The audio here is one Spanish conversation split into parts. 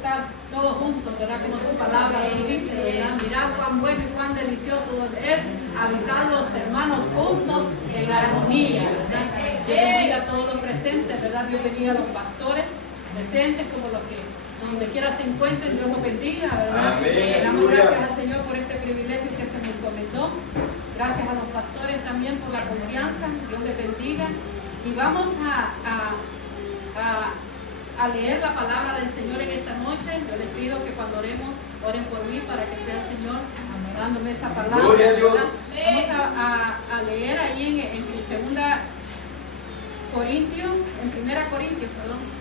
estar todos juntos, ¿verdad? Como su palabra lo dice, ¿verdad? Mirad cuán bueno y cuán delicioso es habitar los hermanos juntos en armonía, ¿verdad? Dios bendiga a todos los presentes, ¿verdad? Dios bendiga a los pastores presentes, como los que donde quiera se encuentren, Dios los bendiga, ¿verdad? Amén. Damos gracias al Señor por este privilegio que se me encomendó. Gracias a los pastores también por la confianza. Dios les bendiga. Y vamos a leer la palabra del Señor en esta noche. Yo les pido que cuando oremos, oren por mí para que sea el Señor dándome esa palabra. Gloria a Dios. Vamos a leer ahí en primera Corintios, perdón.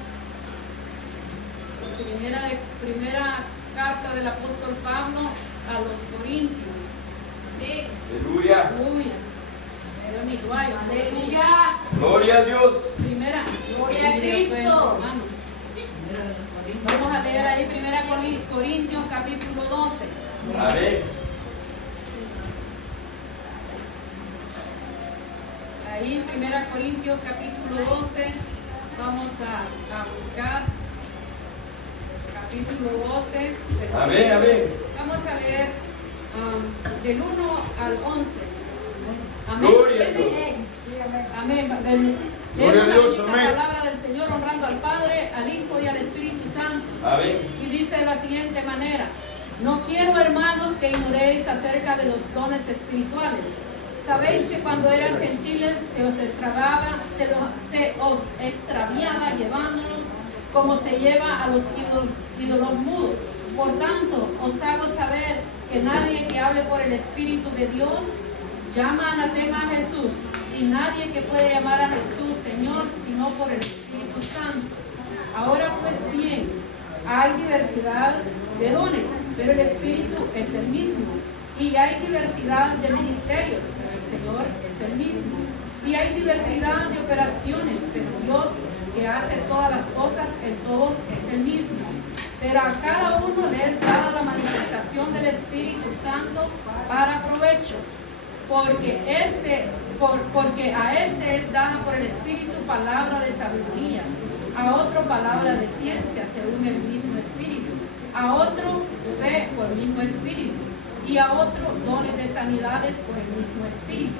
Primera carta del apóstol Pablo a los Corintios. Sí. Aleluya. Aleluya. Gloria a Dios. Primera. Gloria a Cristo. Vamos a leer ahí 1 Corintios capítulo 12. Amén. Ahí en 1 Corintios capítulo 12 vamos a buscar capítulo 12. Amén, amén. Vamos a leer del 1 al 11. Amén. Gloria a Dios. Amén. Gloria a Dios, la amén. palabra del Señor honrando al Padre, al Hijo y al Espíritu Santo. Amén. Y dice de la siguiente manera: no quiero, hermanos, que ignoréis acerca de los dones espirituales. Sabéis que cuando eran gentiles se os extraviaba llevándonos como se lleva a los ídolos mudos. Por tanto, os hago saber que nadie que hable por el Espíritu de Dios llama anatema a Jesús, y nadie que puede llamar a Jesús Señor sino por el Espíritu Santo. Ahora pues bien, hay diversidad de dones, pero el Espíritu es el mismo. Y hay diversidad de ministerios, pero el Señor es el mismo. Y hay diversidad de operaciones, pero Dios, que hace todas las cosas en todos, es el mismo. Pero a cada uno le es dada la manifestación del Espíritu Santo para provecho, porque a este es dada por el Espíritu palabra de sabiduría, a otro palabra de ciencia según el mismo Espíritu, a otro fe por el mismo Espíritu, y a otro dones de sanidades por el mismo Espíritu,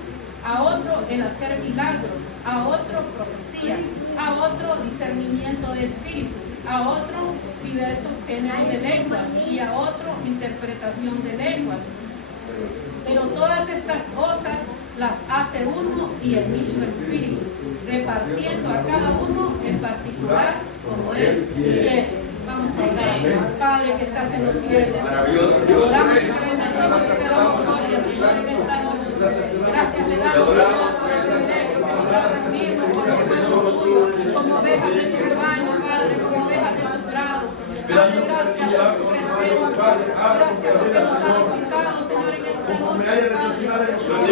a otro el hacer milagros, a otro profecía, a otro discernimiento de espíritus, a otro diversos géneros de lenguas y a otro interpretación de lenguas. Pero todas estas cosas las hace uno y el mismo Espíritu, repartiendo a cada uno en particular como Él quiere. Vamos a orar. Padre que estás en los cielos, Maravilloso Dios. oramos por el nacido, te damos gloria en esta noche. Gracias le damos por el privilegio que nos da reunirnos como pueblo tuyo, como ovejas de su rebaño, Padre, como ovejas de su prado. Padre, gracias por tu presencia. Gracias porque nos has visitado, Señor, en esta noche. Me haya necesidad de nosotros,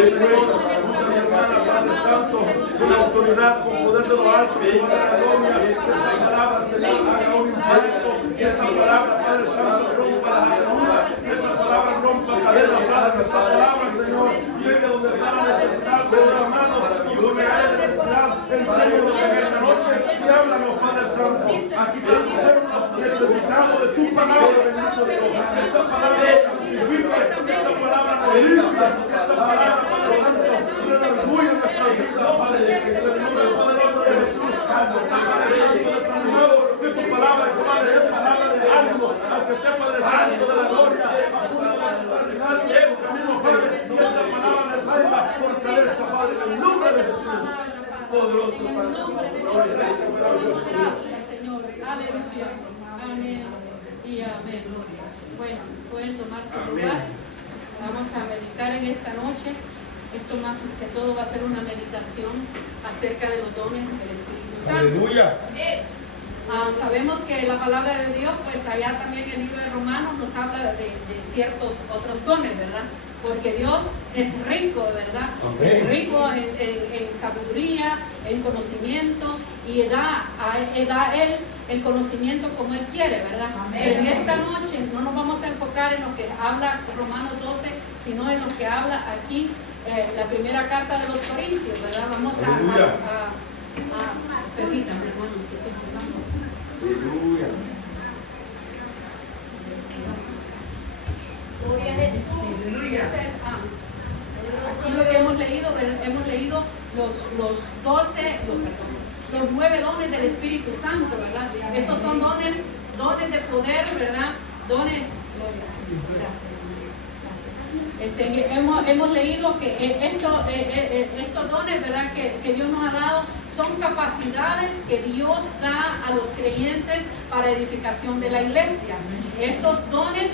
usa mi hermana, Padre Santo, con autoridad, con poder de lo alto, y toda la gloria, que esa palabra, Señor, haga un impacto, que esa palabra, Padre Santo, rompa las ataduras, que esa palabra rompa cadenas, Padre, que esa palabra, Señor, llegue donde está la necesidad, Padre amado, y donde haya necesidad, enséñanos en esta noche y háblanos, Padre Santo. Aquí está tu pueblo, necesitamos de tu palabra, bendito Dios, esa palabra santifique, esa palabra nos limpia, esa palabra, Padre Santo, redarguye nuestra vida, Padre, en el nombre poderoso de Jesús, Padre Santo, desanimado, que tu palabra, Padre, es palabra de ánimo, aunque esté, Padre Santo, de la gloria, a punto de arreglar el camino, Padre, y esa palabra le traiga fortaleza, Padre, en el nombre de Jesús. Poderoso, Padre, gloria, gracias, maravilloso Dios. Gracias, Señor. Aleluya. Amén y amén. Bueno, pueden tomar su lugar. Vamos a meditar en esta noche. Esto más que todo va a ser una meditación acerca de los dones del Espíritu Santo. Aleluya. Sabemos que la palabra de Dios, pues allá también el libro de Romanos nos habla de ciertos otros dones, ¿verdad? Porque Dios es rico, ¿verdad? Amén. Es rico en sabiduría, en conocimiento, y da a Él el conocimiento como Él quiere, ¿verdad? Amén. Pero en esta noche no nos vamos a enfocar en lo que habla Romanos 12, sino en lo que habla aquí la primera carta de los Corintios, ¿verdad? Vamos Aleluya. permítanme, hermano, que estoy hablando. Aleluya. los 9 dones del Espíritu Santo, ¿verdad? Estos son dones de poder, ¿verdad? Dones. Hemos leído que estos dones, ¿verdad? Que Dios nos ha dado son capacidades que Dios da a los creyentes para edificación de la iglesia. Estos dones,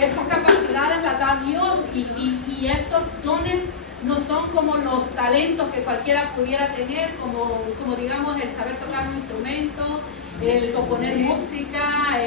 estas capacidades las da Dios y estos dones no son como los talentos que cualquiera pudiera tener, como digamos el saber tocar un instrumento, el componer música,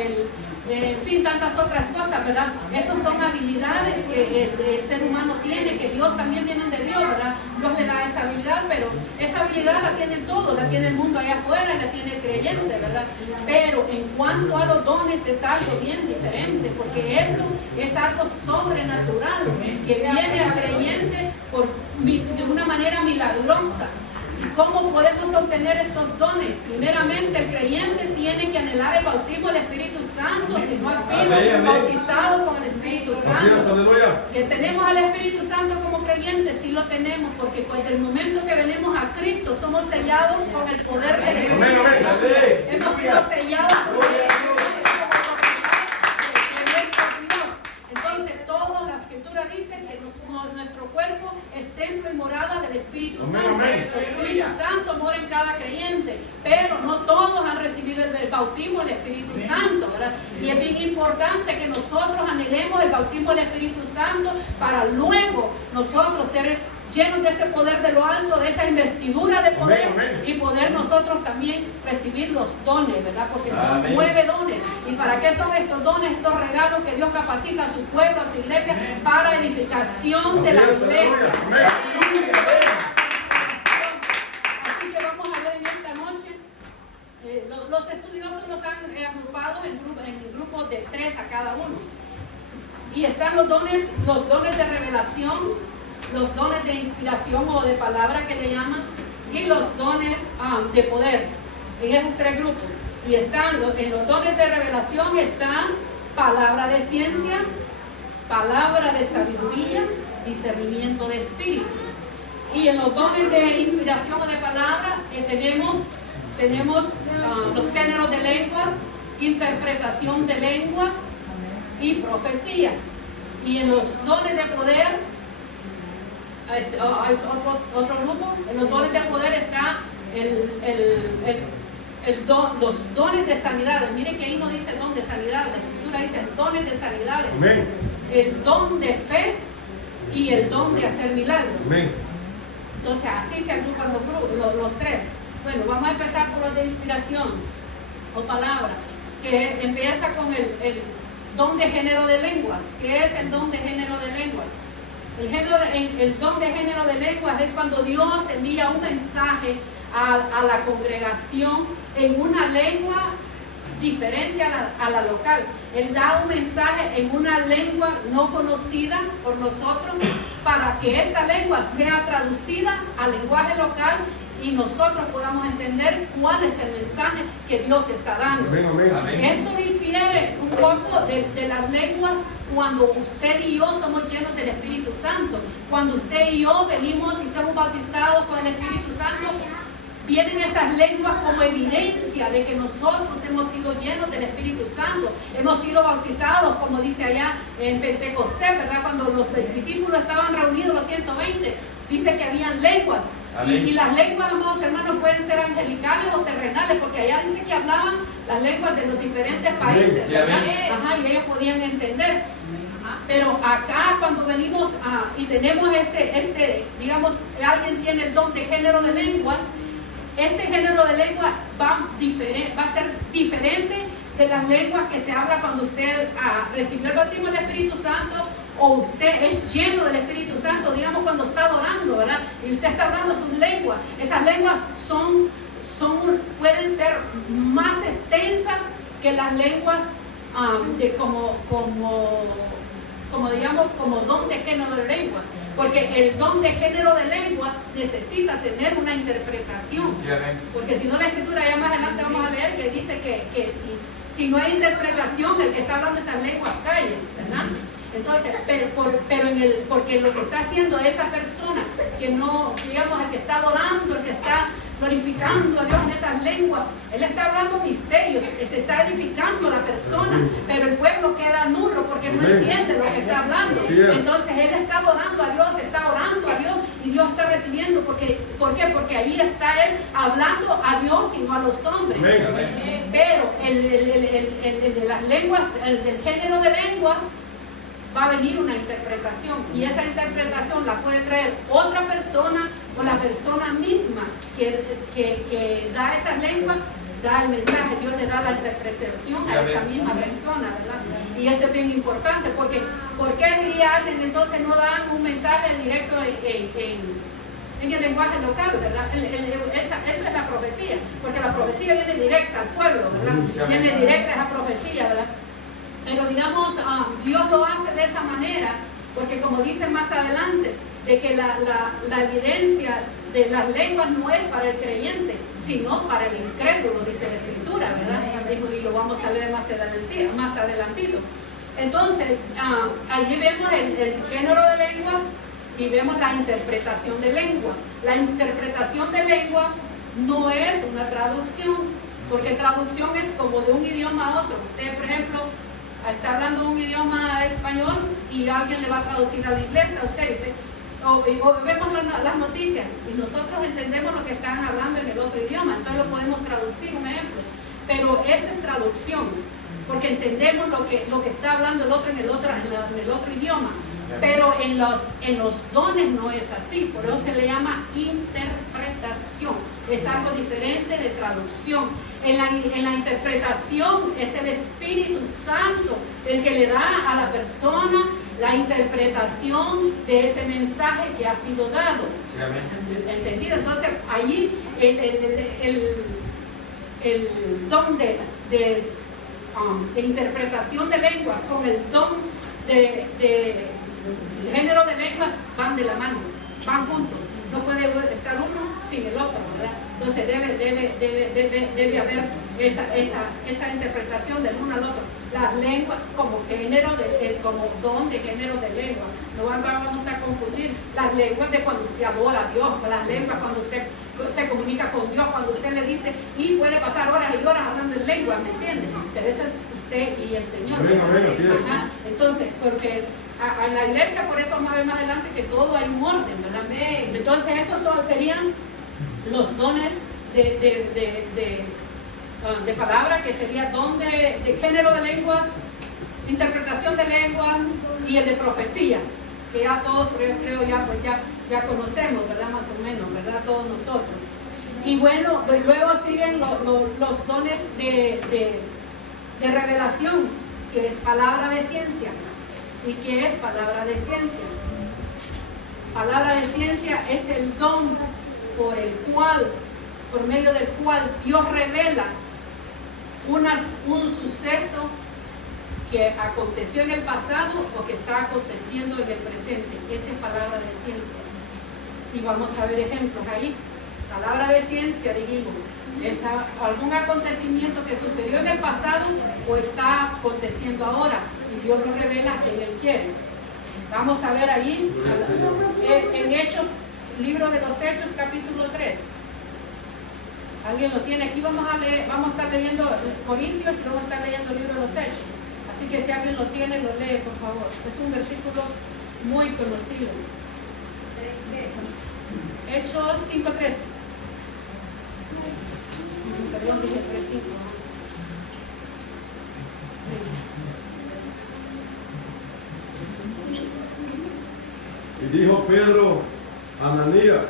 en fin, tantas otras cosas, ¿verdad? Esas son habilidades que el ser humano tiene, que Dios también vienen de Dios, ¿verdad? Dios le da esa habilidad, pero esa habilidad la tienen todos, la tiene el mundo allá afuera, la tiene el creyente, ¿verdad? Pero en cuanto a los dones es algo bien diferente, porque esto es algo sobrenatural, que viene al creyente de una manera milagrosa. ¿Y cómo podemos obtener estos dones? Primeramente, el creyente tiene que anhelar el bautismo del Espíritu Santo, si no ha sido bautizado con el Espíritu Santo. Que tenemos al Espíritu Santo como creyentes, sí lo tenemos, porque desde el momento que venimos a Cristo somos sellados con el poder del Espíritu. Hemos sido sellados por el Entonces, toda la Escritura dice que nuestro cuerpo es templo y morada del Espíritu Santo. El Espíritu Santo mora en cada creyente, pero no todos han recibido el bautismo del Espíritu Santo, ¿verdad? Y es bien importante que nosotros anhelemos el bautismo del Espíritu Santo para luego nosotros ser llenos de ese poder de lo alto, de esa investidura de poder, y poder nosotros también recibir los dones, ¿verdad? Porque son 9 dones. ¿Y para qué son estos dones, estos regalos que Dios capacita a su pueblo, a su iglesia, para edificación de la iglesia? Así que vamos a ver en esta noche, los estudiosos los han agrupado en grupos de 3 a cada uno. Y están los dones de revelación, los dones de inspiración o de palabra que le llaman, y los dones de poder, en esos 3 grupos. Y en los dones de revelación están palabra de ciencia, palabra de sabiduría, discernimiento de espíritu. Y en los dones de inspiración o de palabra tenemos los géneros de lenguas, interpretación de lenguas y profecía. Y en los dones de poder hay otro grupo. En los dones de poder está los dones de sanidades. Miren que ahí no dice el don de sanidades, la Escritura dice dones de sanidades. Amén. El don de fe y el don de hacer milagros. Amén. Entonces así se agrupan los 3. Bueno, vamos a empezar por los de inspiración o palabras, que empieza con el don de género de lenguas. ¿Qué es el don de género de lenguas? El don de género de lenguas es cuando Dios envía un mensaje a la congregación en una lengua diferente a la local. Él da un mensaje en una lengua no conocida por nosotros para que esta lengua sea traducida al lenguaje local y nosotros podamos entender cuál es el mensaje que Dios está dando. Amén, amén. Esto difiere un poco de las lenguas cuando usted y yo somos llenos del Espíritu Santo. Cuando usted y yo venimos y somos bautizados con el Espíritu Santo, vienen esas lenguas como evidencia de que nosotros hemos sido llenos del Espíritu Santo. Hemos sido bautizados, como dice allá en Pentecostés, ¿verdad? Cuando los discípulos estaban reunidos, los 120, dice que habían lenguas. Y las lenguas, amados hermanos, pueden ser angelicales o terrenales, porque allá dice que hablaban las lenguas de los diferentes países, ¿verdad? Ajá, y ellos podían entender. Pero acá cuando venimos y tenemos digamos, alguien tiene el don de género de lenguas, este género de lengua va a ser diferente de las lenguas que se habla cuando usted recibió el bautismo del Espíritu Santo o usted es lleno del Espíritu Santo, digamos cuando está adorando, ¿verdad? Y usted está hablando sus lenguas. Esas lenguas pueden ser más extensas que las lenguas como don de género de lengua. Porque el don de género de lengua necesita tener una interpretación. Porque si no, la Escritura, ya más adelante vamos a leer, que dice que si no hay interpretación, el que está hablando esas lenguas calle, ¿verdad? Entonces, porque lo que está haciendo esa persona que no, digamos, el que está adorando, el que está glorificando a Dios en esas lenguas, él está hablando misterios, se está edificando la persona, pero el pueblo queda nulo porque no entiende lo que está hablando. Entonces él está adorando a Dios, está orando a Dios y Dios está recibiendo. ¿Por qué? Porque ahí está él hablando a Dios y no a los hombres. Pero el de las lenguas, el del género de lenguas, va a venir una interpretación, y esa interpretación la puede traer otra persona o la persona misma que da esas lenguas, da el mensaje. Dios le da la interpretación a esa misma persona, ¿verdad? Y eso es bien importante, porque ¿por qué diría alguien entonces no dan un mensaje directo en el lenguaje local, ¿verdad? Eso es la profecía, porque la profecía viene directa al pueblo, ¿verdad? Viene directa esa profecía, ¿verdad? Pero digamos, Dios lo hace de esa manera, porque como dice más adelante, de que la evidencia de las lenguas no es para el creyente, sino para el incrédulo, dice la Escritura, ¿verdad? Y lo vamos a leer más adelantito. Entonces, allí vemos el género de lenguas y vemos la interpretación de lenguas. La interpretación de lenguas no es una traducción, porque traducción es como de un idioma a otro. Usted, por ejemplo, está hablando un idioma español y alguien le va a traducir al inglés a usted. O vemos las noticias y nosotros entendemos lo que están hablando en el otro idioma, entonces lo podemos traducir, un ejemplo. Pero esa es traducción, porque entendemos lo que está hablando el otro en el otro idioma. Pero en los dones no es así, por eso se le llama interpretación. Es algo diferente de traducción. En la interpretación es el Espíritu Santo el que le da a la persona la interpretación de ese mensaje que ha sido dado. ¿Entendido? Entonces, allí el don de interpretación de lenguas con el don de género de lenguas van de la mano, van juntos. No puede estar uno sin el otro, ¿verdad? Entonces debe haber esa interpretación del uno al otro. Las lenguas como como don de género de lengua. No vamos a confundir las lenguas de cuando usted adora a Dios, las lenguas cuando usted se comunica con Dios, cuando usted le dice, y puede pasar horas y horas hablando en lengua, ¿me entiende? Pero eso es usted y el Señor. Ajá. Entonces, porque en la iglesia, por eso vamos a ver más adelante que todo hay un orden, ¿verdad? Entonces esos serían los dones de palabra, que sería don de género de lenguas, interpretación de lenguas, y el de profecía, que ya todos creo ya conocemos, ¿verdad? Más o menos, ¿verdad? Todos nosotros. Y bueno, pues luego siguen los dones de revelación, que es palabra de ciencia. ¿Y qué es palabra de ciencia? Palabra de ciencia es el don por medio del cual Dios revela un suceso que aconteció en el pasado o que está aconteciendo en el presente. Esa es palabra de ciencia. Y vamos a ver ejemplos ahí. Palabra de ciencia, dijimos, es algún acontecimiento que sucedió en el pasado o está aconteciendo ahora, y Dios lo revela a quien Él quiere. Vamos a ver ahí en Hechos, libro de los Hechos, capítulo 3. ¿Alguien lo tiene? Aquí vamos a estar leyendo Corintios y vamos a estar leyendo el libro de los Hechos. Así que si alguien lo tiene, lo lee, por favor. Es un versículo muy conocido. Hechos 5:3. Perdón, dije 3:5. Y dijo Pedro a Ananías,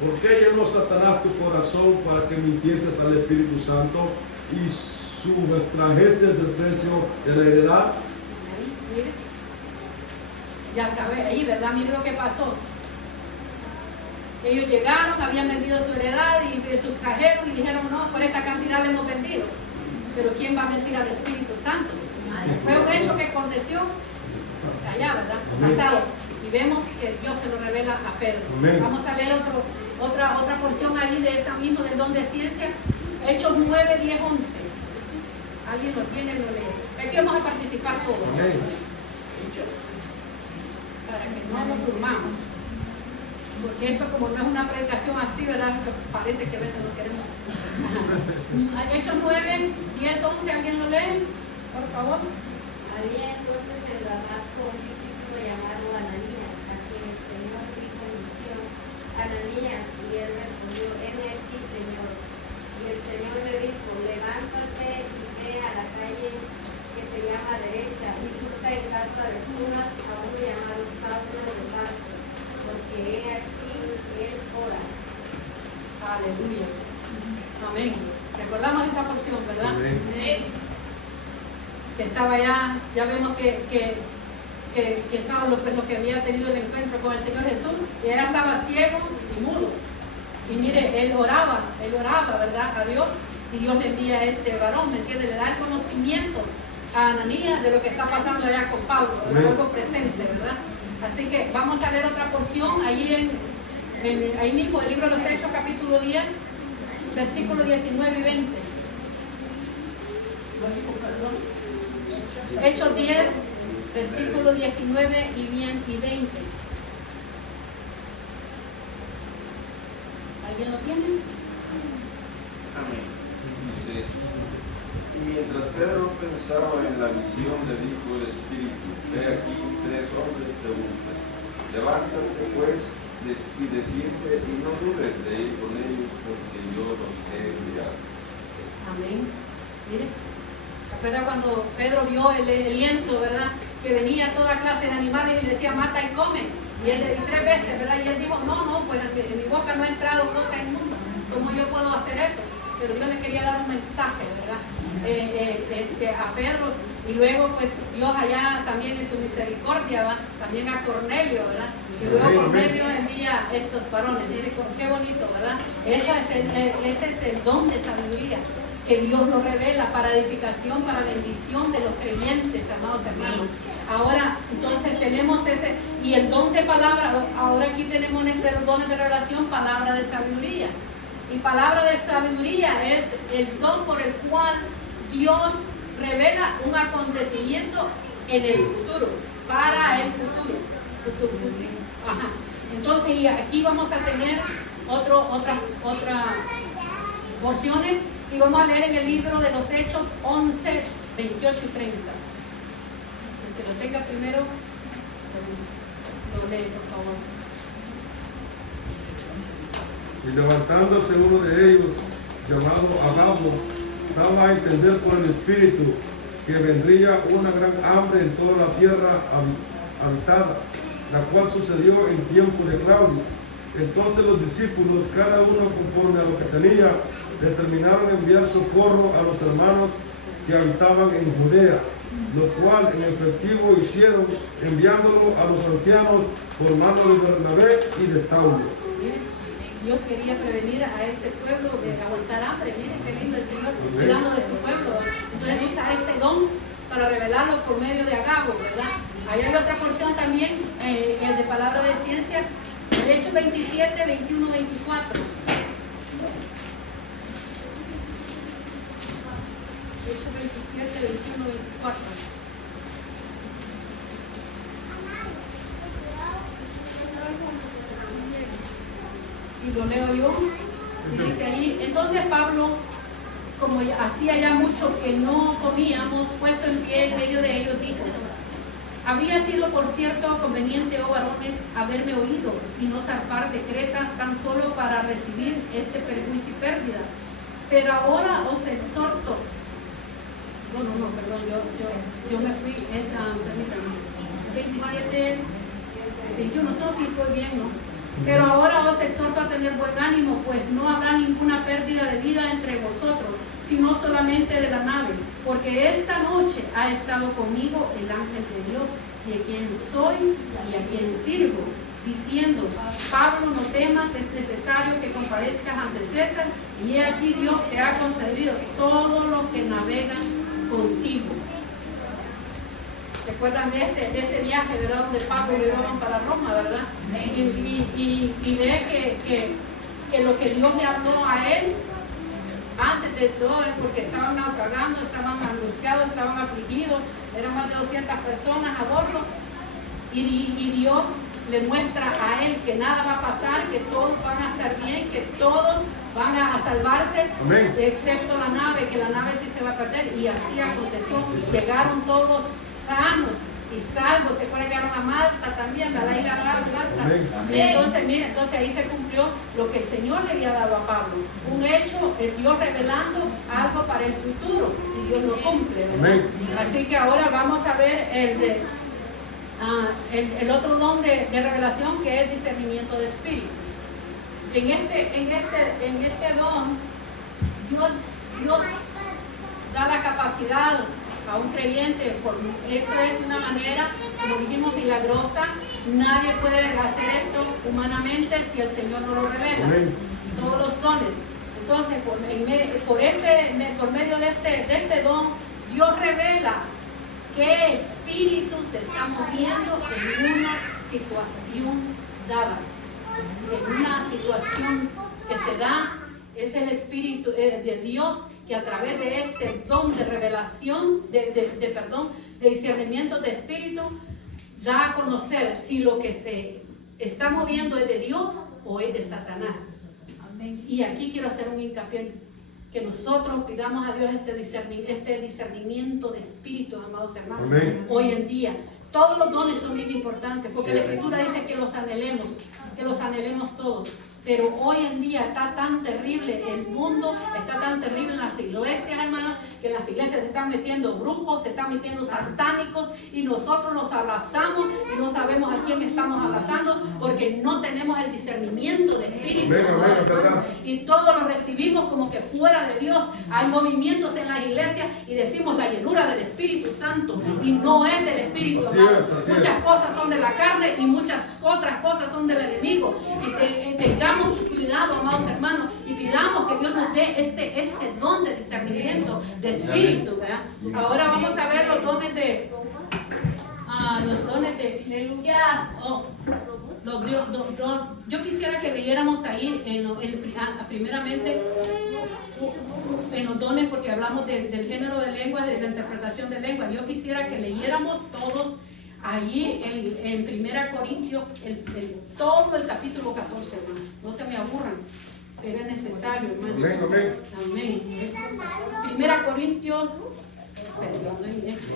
¿por qué llenó Satanás tu corazón para que mintieses al Espíritu Santo y sustrajeses del precio de la heredad? Mire. Ya sabe, ahí, ¿verdad? Mire lo que pasó. Ellos llegaron, habían vendido su heredad y sustrajeron y dijeron, no, por esta cantidad le hemos vendido. Pero ¿quién va a mentir al Espíritu Santo? Fue un hecho que aconteció allá, ¿verdad? Pasado. Y vemos que Dios se lo revela a Pedro. Amén. Vamos a leer otra porción ahí de esa misma, del don de ciencia. Hechos 9, 10, 11. ¿Alguien lo tiene? Lo lee. Aquí vamos a participar todos. Amén. Para que no nos durmamos. porque esto como no es una predicación así, ¿verdad? Parece que a veces no queremos. Hechos 9, 10, 11, ¿alguien lo lee? Por favor. Había entonces en Damasco un discípulo llamado Ananías, a quien el Señor dijo en visión: Ananías, y él respondió: heme aquí, Señor. Y el Señor le dijo: levántate y ve a la calle que se llama Derecha, y busca en casa de Judas a uno llamado Saulo de Tarso, porque he aquí él ora. Aleluya. Amén. Recordamos esa porción, ¿verdad? Amén. Que estaba ya vemos que Saulo, pues lo que había tenido el encuentro con el Señor Jesús, y él estaba ciego y mudo. Y mire, él oraba, ¿verdad? A Dios, y Dios le envía a este varón, ¿me entiende? Le da el conocimiento a Ananías de lo que está pasando allá con Pablo, algo presente, ¿verdad? Así que vamos a leer otra porción ahí ahí mismo, el libro de los Hechos, capítulo 10, versículos 19 y 20. Hechos 10, versículos 19 y 20. ¿Alguien lo tiene? Amén. Dice, Y mientras Pedro pensaba en la visión, le dijo el Espíritu: ve aquí, 3 hombres te buscan. Levántate pues y desciende, y no dudes de ir con ellos, porque yo los he enviado. Amén. Mire, ¿se acuerda cuando Pedro vio el lienzo, verdad? Que venía toda clase de animales y le decía: mata y come. Y él le dijo 3 veces, ¿verdad? Y él dijo: no, pues en mi boca no ha entrado cosa inmunda. ¿Cómo yo puedo hacer eso? Pero Dios le quería dar un mensaje, ¿verdad? A Pedro, y luego pues Dios allá también en su misericordia, ¿va? También a Cornelio, ¿verdad? Y luego Cornelio envía a estos varones. Mire, qué bonito, ¿verdad? Ese es el don de sabiduría que Dios nos revela para edificación, para bendición de los creyentes, amados hermanos. Ahora, entonces tenemos ese, y el don de palabra, ahora aquí tenemos este don de revelación, palabra de sabiduría. Y palabra de sabiduría es el don por el cual Dios revela un acontecimiento en el futuro, para el futuro. Ajá. Entonces, y aquí vamos a tener otras porciones, y vamos a leer en el libro de los Hechos 11, 28 y 30. El que lo tenga primero, lo lee, por favor. Y levantándose uno de ellos, llamado Agabo, daba a entender por el Espíritu que vendría una gran hambre en toda la tierra habitada, la cual sucedió en tiempo de Claudio. Entonces los discípulos, cada uno conforme a lo que tenía, determinaron enviar socorro a los hermanos que habitaban en Judea, lo cual en efectivo hicieron, enviándolo a los ancianos por mano de Bernabé y de Saulo. Dios quería prevenir a este pueblo de aguantar hambre. Miren qué lindo el Señor cuidando de su pueblo. Entonces usa este don para revelarlo por medio de Agabo, ¿verdad? Ahí hay otra porción también, el de palabra de ciencia, el Hechos 27, 21, 24. Hechos 27, 21, 24. Y lo leo yo, y dice ahí: entonces Pablo, como hacía ya mucho que no comíamos, puesto en pie en medio de ellos, dijo: habría sido por cierto conveniente, oh varones, haberme oído y no zarpar de Creta tan solo para recibir este perjuicio y pérdida. Pero ahora os exhorto. Perdón, yo me fui, permítanme, 27, 21, no sé si estoy bien, ¿no? Pero ahora os exhorto a tener buen ánimo, pues no habrá ninguna pérdida de vida entre vosotros, sino solamente de la nave, porque esta noche ha estado conmigo el ángel de Dios, y a quien soy y a quien sirvo, diciendo: Pablo, no temas, es necesario que comparezcas ante César, y he aquí Dios te ha concedido todo lo que navega contigo. ¿Recuerdan de este viaje, verdad, donde Pablo llegaban para Roma, verdad? Y ve que lo que Dios le habló a él, antes de todo, es porque estaban naufragando, estaban angustiados, estaban afligidos, eran más de 200 personas a bordo, y Dios le muestra a él que nada va a pasar, que todos van a estar bien, que todos van a salvarse, Amén. excepto la nave, que la nave sí se va a perder. Y así aconteció. Llegaron todos sanos y salvos. Se acuerdan que llegaron a Malta también, a la isla Malta. Amén. Entonces, mira, entonces ahí se cumplió lo que el Señor le había dado a Pablo. Un hecho, el Dios revelando algo para el futuro. Y Dios lo cumple, ¿verdad? Amén. Así que ahora vamos a ver el otro don de revelación, que es discernimiento de espíritu. En este don, Dios da la capacidad a un creyente, esto es de una manera, como dijimos, milagrosa. Nadie puede hacer esto humanamente si el Señor no lo revela. Amén. Todos los dones. Entonces, por medio de este don, Dios revela qué espíritu se está moviendo en una situación dada. En una situación que se da, es el Espíritu de Dios que a través de este don de revelación, de discernimiento de espíritu, da a conocer si lo que se está moviendo es de Dios o es de Satanás. Amén. Y aquí quiero hacer un hincapié, que nosotros pidamos a Dios este discernimiento de espíritu, amados hermanos. Amén. Hoy en día, todos los dones son bien importantes, porque la Escritura dice que los anhelemos todos. Pero hoy en día está tan terrible el mundo, está tan terrible en las iglesias, hermanos, que en las iglesias se están metiendo brujos, se están metiendo satánicos, y nosotros los abrazamos y no sabemos a quién estamos abrazando, porque no tenemos el discernimiento de espíritu. Y todo lo recibimos como que fuera de Dios. Hay movimientos en las iglesias y decimos la llenura del Espíritu Santo, y no es del Espíritu. Muchas cosas son de la carne y muchas otras cosas son del enemigo. Y tengamos cuidado, amados hermanos, y pidamos que Dios nos dé este don de discernimiento de espíritu, ¿verdad? Ahora vamos a ver los dones de yo quisiera que leyéramos ahí primeramente en los dones, porque hablamos del género de lenguas, de la interpretación de lenguas. Yo quisiera que leyéramos todos allí en 1 Corintios, todo el capítulo 14, hermano. No se me aburran, pero es necesario, hermano. Amén, amén. Amén. 1 Corintios, perdón, no he hecho.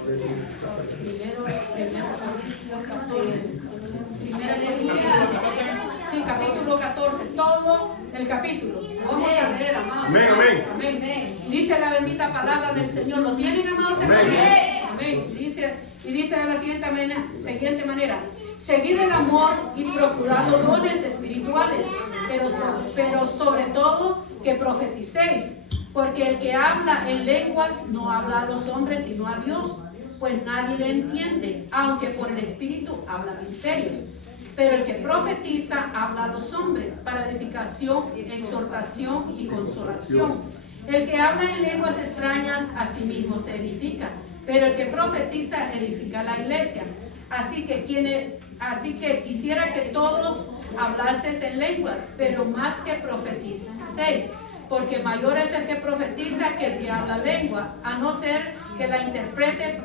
1 capítulo 14, todo el capítulo. Vamos a leer, amados. Amén, amén. Amén. Dice la bendita palabra del Señor. ¿Lo tienen, amados? Amén. Amén. Dice de la siguiente manera: seguid el amor y procurad los dones espirituales, pero sobre todo que profeticéis, porque el que habla en lenguas no habla a los hombres sino a Dios, pues nadie le entiende, aunque por el Espíritu habla misterios. Pero el que profetiza habla a los hombres para edificación, exhortación y consolación. El que habla en lenguas extrañas a sí mismo se edifica, pero el que profetiza edifica la iglesia. Así que quisiera que todos hablaseis en lenguas, pero más que profeticéis, porque mayor es el que profetiza que el que habla lengua, a no ser que las interprete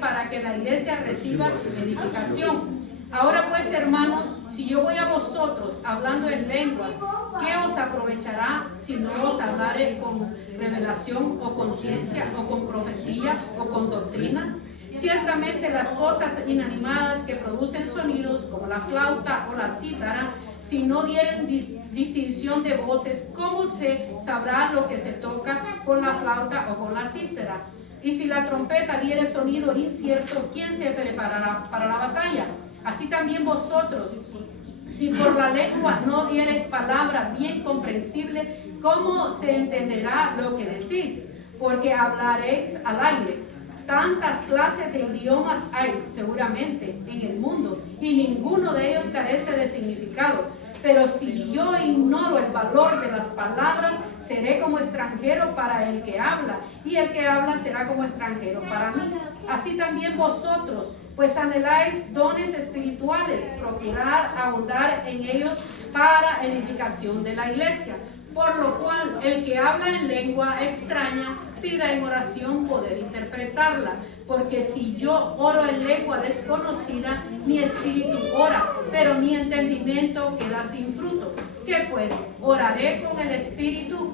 para que la iglesia reciba edificación. Ahora pues, hermanos, si yo voy a vosotros hablando en lenguas, ¿qué os aprovechará si no os hablaré con revelación o con ciencia o con profecía o con doctrina? Ciertamente las cosas inanimadas que producen sonidos como la flauta o la cítara, si no dieren distinción de voces, ¿cómo se sabrá lo que se toca con la flauta o con la cítara? Y si la trompeta diere sonido incierto, ¿quién se preparará para la batalla? Así también vosotros, si por la lengua no diereis palabra bien comprensible, ¿cómo se entenderá lo que decís? Porque hablaréis al aire. Tantas clases de idiomas hay seguramente en el mundo, y ninguno de ellos carece de significado. Pero si yo ignoro el valor de las palabras, seré como extranjero para el que habla, y el que habla será como extranjero para mí. Así también vosotros, pues anheláis dones espirituales, procurad abundar en ellos para edificación de la iglesia. Por lo cual, el que habla en lengua extraña, pida en oración poder interpretarla. Porque si yo oro en lengua desconocida, mi espíritu ora, pero mi entendimiento queda sin fruto. ¿Qué pues? Oraré con el espíritu,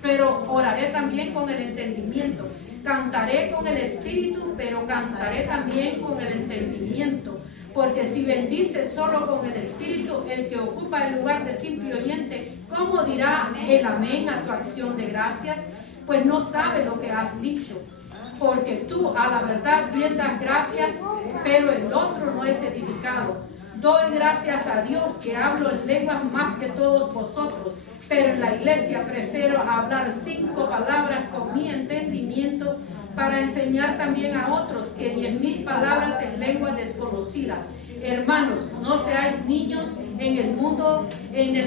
pero oraré también con el entendimiento. Cantaré con el espíritu, pero cantaré también con el entendimiento. Porque si bendices solo con el espíritu, el que ocupa el lugar de simple oyente, ¿cómo dirá el amén a tu acción de gracias? Pues no sabe lo que has dicho. Porque tú a la verdad bien das gracias, pero el otro no es edificado. Doy gracias a Dios que hablo en lenguas más que todos vosotros, pero en la iglesia prefiero hablar 5 palabras con mi entendimiento para enseñar también a otros que 10,000 palabras en lenguas desconocidas. Hermanos, no seáis niños en el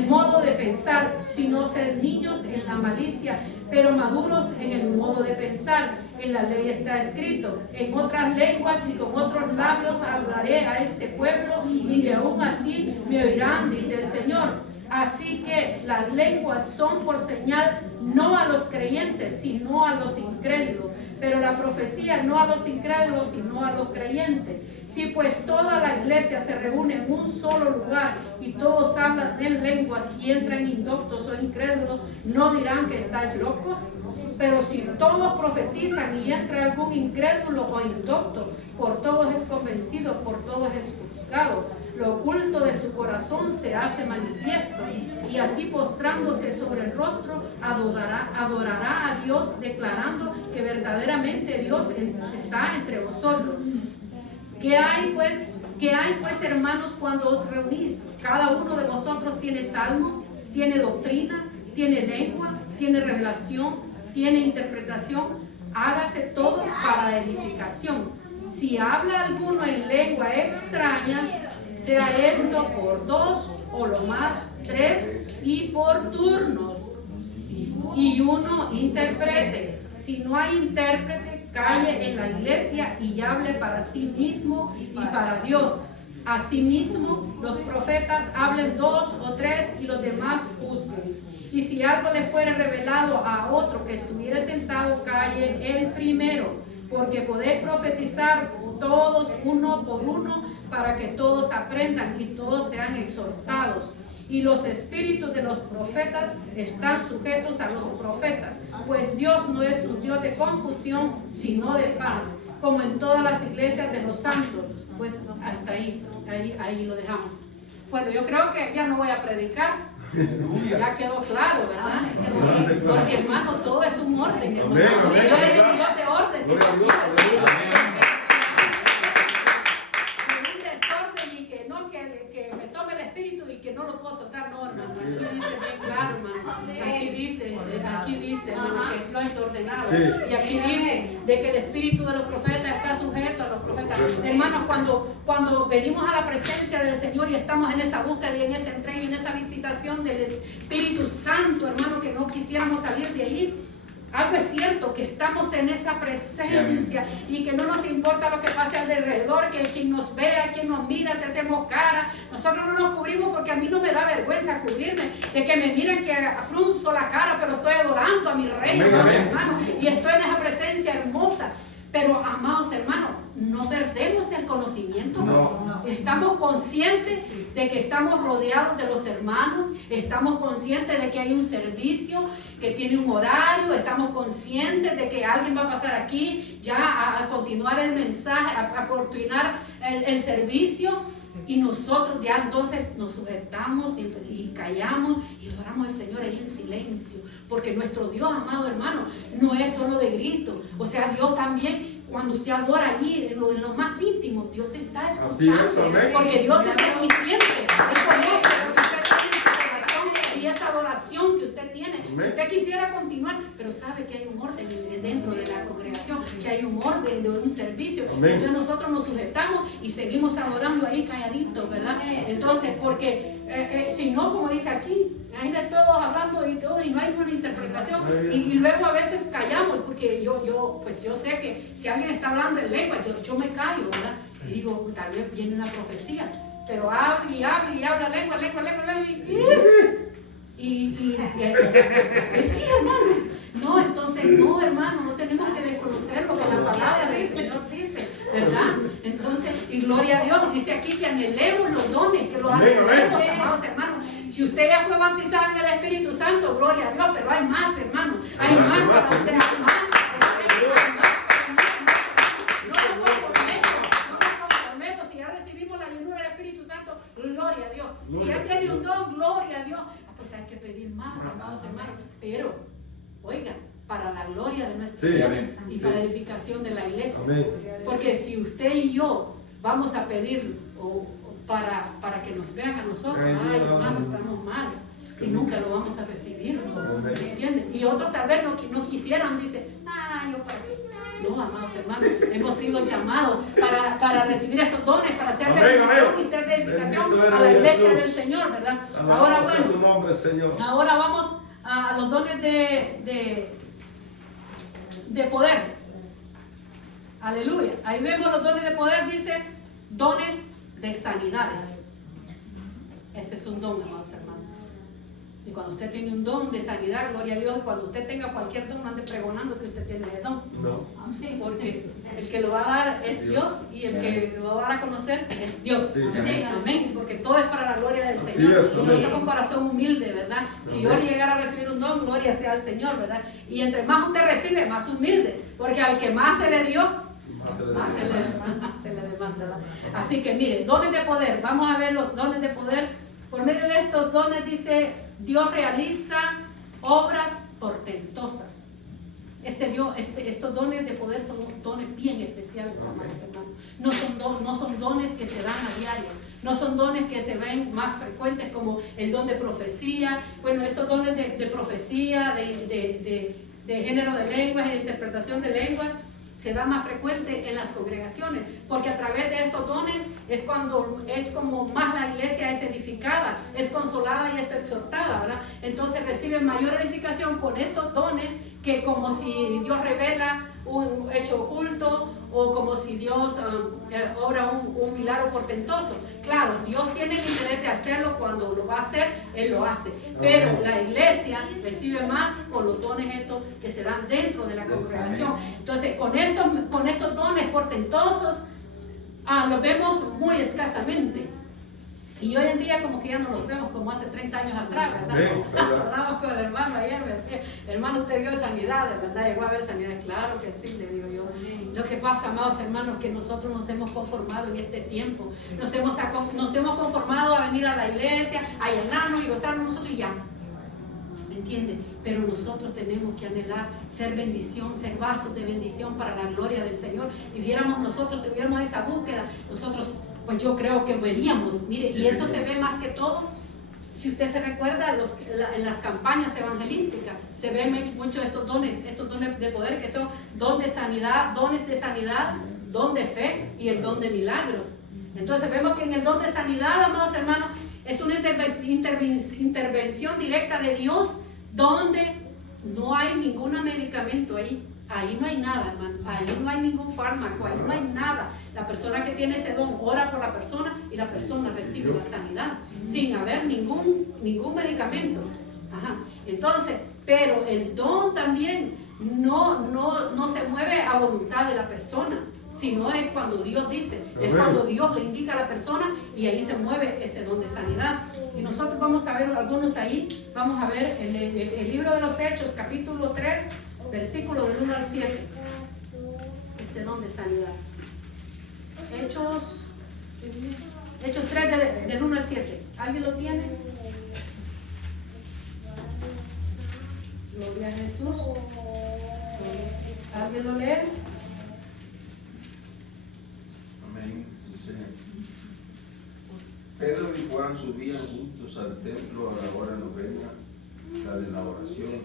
modo de pensar, sino sed niños en la malicia, pero maduros en el modo de pensar. En la ley está escrito: en otras lenguas y con otros labios hablaré a este pueblo, y aún así me oirán, dice el Señor. Así que las lenguas son por señal no a los creyentes, sino a los incrédulos, pero la profecía no a los incrédulos, sino a los creyentes. Si pues toda la iglesia se reúne en un solo lugar y todos hablan en lenguas y entran indoctos o incrédulos, ¿no dirán que estáis locos? Pero si todos profetizan y entra algún incrédulo o indocto, por todos es convencido, por todos es juzgado. Lo oculto de su corazón se hace manifiesto, y así postrándose sobre el rostro adorará a Dios, declarando que verdaderamente Dios está entre vosotros. ¿Qué hay pues, hermanos, cuando os reunís? Cada uno de vosotros tiene salmo, tiene doctrina, tiene lengua, tiene revelación, tiene interpretación. Hágase todo para edificación. Si habla alguno en lengua extraña, sea esto por 2 o lo más 3 y por turnos, y uno interprete. Si no hay intérprete, calle en la iglesia y hable para sí mismo y para Dios. Asimismo, los profetas hablen 2 o 3 y los demás juzguen. Y si algo le fuera revelado a otro que estuviera sentado, calle el primero, porque podéis profetizar todos uno por uno, para que todos aprendan y todos sean exhortados. Y los espíritus de los profetas están sujetos a los profetas, pues Dios no es un Dios de confusión, sino de paz, como en todas las iglesias de los santos. Pues hasta ahí lo dejamos. Bueno, yo creo que ya no voy a predicar. Ya quedó claro, ¿verdad? Porque, hermano, todo es un orden. Dios es Dios de orden. Que me tome el espíritu y que no lo puedo soltar, no, hermano. Aquí dice bien claro, hermano. Aquí dice que lo es ordenado. Y aquí dice de que el espíritu de los profetas está sujeto a los profetas. Hermanos, cuando venimos a la presencia del Señor y estamos en esa búsqueda y en esa entrega y en esa visitación del Espíritu Santo, hermano, que no quisiéramos salir de allí. Algo es cierto, que estamos en esa presencia y que no nos importa lo que pase alrededor, que quien nos vea, quien nos mira, si hacemos cara. Nosotros no nos cubrimos porque a mí no me da vergüenza cubrirme, de que me miren que frunzo la cara, pero estoy adorando a mi Rey, hermano, y estoy en esa presencia hermosa. Pero, amados hermanos, no perdemos el conocimiento. No. Estamos conscientes de que estamos rodeados de los hermanos, estamos conscientes de que hay un servicio que tiene un horario, estamos conscientes de que alguien va a pasar aquí ya a continuar el mensaje, a continuar el servicio, y nosotros ya entonces nos sujetamos y callamos y adoramos al Señor ahí en silencio, porque nuestro Dios, amado hermano, no es solo de grito. O sea, Dios también, cuando usted adora allí en lo más íntimo, Dios está escuchando, porque Dios es omnisciente. Él conoce lo que usted tiene en su corazón y esa adoración que usted tiene. Usted quisiera continuar, pero sabe que hay un orden dentro de la congregación, que hay un orden de un servicio. Entonces nosotros nos sujetamos y seguimos adorando ahí calladitos, ¿verdad? Entonces, porque si no, como dice aquí, hay de todos hablando y todo, y no hay una interpretación, y luego a veces callamos, porque yo sé que si alguien está hablando en lengua, yo me callo, ¿verdad? Y digo, tal vez viene una profecía, pero habla lengua, y Sí, hermano. No, entonces, no, hermano, no tenemos que desconocer lo que la palabra del Señor dice, ¿verdad? Entonces, y gloria a Dios, dice aquí que anhelemos los dones, que los anhelemos, amados hermanos. Si usted ya fue bautizado en el Espíritu Santo, gloria a Dios, pero hay más, hermano. Hay más para usted, hay más. No nos conformemos, si ya recibimos la llenura del Espíritu Santo, gloria a Dios. Si ya tiene un don, gloria a Dios. Pues hay que pedir más, amados hermanos. Pero, oiga, para la gloria de nuestro Dios y para la edificación de la iglesia. Porque si usted y yo vamos a pedir para que nos vean a nosotros, ay, hermanos, estamos mal y nunca lo vamos a recibir, ¿me entienden? Y otros tal vez no quisieran, dicen, yo para qué. No, amados hermanos, hemos sido llamados para recibir estos dones, para ser de bendición y ser de edificación a la iglesia del Señor, ¿verdad? Ahora, bueno, ahora vamos a los dones de poder. Aleluya. Ahí vemos los dones de poder, dice dones de sanidades. Ese es un don, amados hermanos. Y cuando usted tiene un don de sanidad, gloria a Dios, cuando usted tenga cualquier don, ande pregonando que usted tiene el don. No. Amén. Porque el que lo va a dar es Dios y el que lo va a dar a conocer es Dios. Sí, amén. Amén. Porque todo es para la gloria del Así Señor. es, Y nosotros con corazón humilde, ¿verdad? Si yo llegara a recibir un don, gloria sea al Señor, ¿verdad? Y entre más usted recibe, más humilde. Porque al que más se le dio, más se le demanda, ¿verdad? Así que mire, dones de poder. Vamos a ver los dones de poder. Por medio de estos dones dice, Dios realiza obras portentosas. Estos dones de poder son dones bien especiales, amados hermanos. No son dones que se dan a diario. No son dones que se ven más frecuentes como el don de profecía. Bueno, estos dones de profecía, de género de lenguas y de interpretación de lenguas, se da más frecuente en las congregaciones, porque a través de estos dones es como más la iglesia es edificada, es consolada y es exhortada, ¿verdad? Entonces reciben mayor edificación con estos dones que como si Dios revela un hecho oculto o como si Dios obra un milagro portentoso. Claro, Dios tiene el interés de hacerlo, cuando lo va a hacer, Él lo hace. Pero la iglesia recibe más con los dones estos que se dan dentro de la congregación. Entonces, con estos dones portentosos, los vemos muy escasamente. Y hoy en día como que ya no los vemos como hace 30 años atrás, ¿verdad? Hablábamos con el hermano ayer, me decía, hermano, usted vio sanidades, ¿verdad? Llegó a ver sanidades, claro que sí, le digo yo. Lo que pasa, amados hermanos, que nosotros nos hemos conformado en este tiempo. Nos hemos conformado a venir a la iglesia, a llenarnos y gozarnos nosotros y ya. ¿Me entienden? Pero nosotros tenemos que anhelar ser bendición, ser vasos de bendición para la gloria del Señor. Y tuviéramos esa búsqueda, nosotros, pues yo creo que veríamos, mire, y eso se ve más que todo, si usted se recuerda, en las campañas evangelísticas, se ven mucho estos dones de poder, que son dones de sanidad, don de fe y el don de milagros. Entonces vemos que en el don de sanidad, amados hermanos, es una intervención directa de Dios, donde no hay ningún medicamento ahí. Ahí no hay nada, hermano. Ahí no hay ningún fármaco, ahí no hay nada. La persona que tiene ese don ora por la persona y la persona recibe la sanidad sin haber ningún medicamento. Ajá. Entonces, pero el don también no se mueve a voluntad de la persona, sino es cuando Dios dice, es cuando Dios le indica a la persona y ahí se mueve ese don de sanidad. Y nosotros vamos a ver algunos ahí. Vamos a ver el libro de los Hechos, capítulo 3, versículo del 1 al 7. Este don de sanidad. Hechos 3 del 1 al 7. ¿Alguien lo tiene? Gloria a Jesús. ¿Alguien lo lee? Amén. Pedro y Juan subían juntos al templo a la hora novena, la de la oración,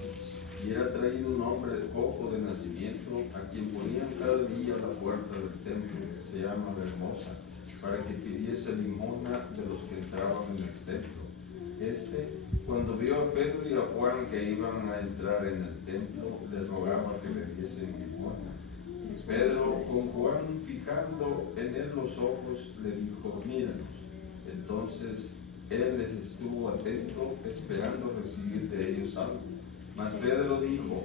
y era traído un hombre cojo de nacimiento, a quien ponían cada día a la puerta del templo, que se llama Hermosa, para que pidiese limosna de los que entraban en el templo. Cuando vio a Pedro y a Juan que iban a entrar en el templo, les rogaba que le diesen limosna. Pedro, con Juan fijando en él los ojos, le dijo, míranos. Entonces él les estuvo atento, esperando recibir de ellos algo. Mas Pedro dijo: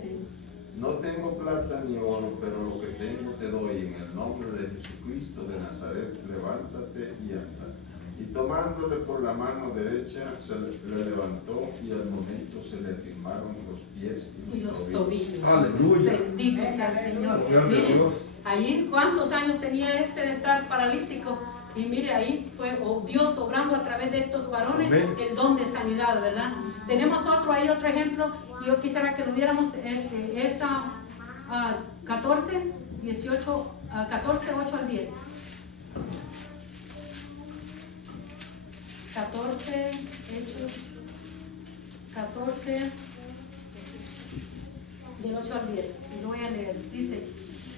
no tengo plata ni oro, pero lo que tengo te doy. En el nombre de Jesucristo de Nazaret, levántate y anda. Y tomándole por la mano derecha, se le levantó, y al momento se le firmaron los pies Y los tobillos. Aleluya. Bendito sea el Señor. Gloria a Mire, Dios. ahí cuántos años tenía de estar paralítico. Y mire, ahí fue Dios obrando a través de estos varones. Amén. El don de sanidad, ¿verdad? Tenemos otro ejemplo. Yo quisiera que lo viéramos. Es 14, 18, 14, 8 al 10. 14, Hechos 14, del 8 al 10. Y lo voy a leer. Dice: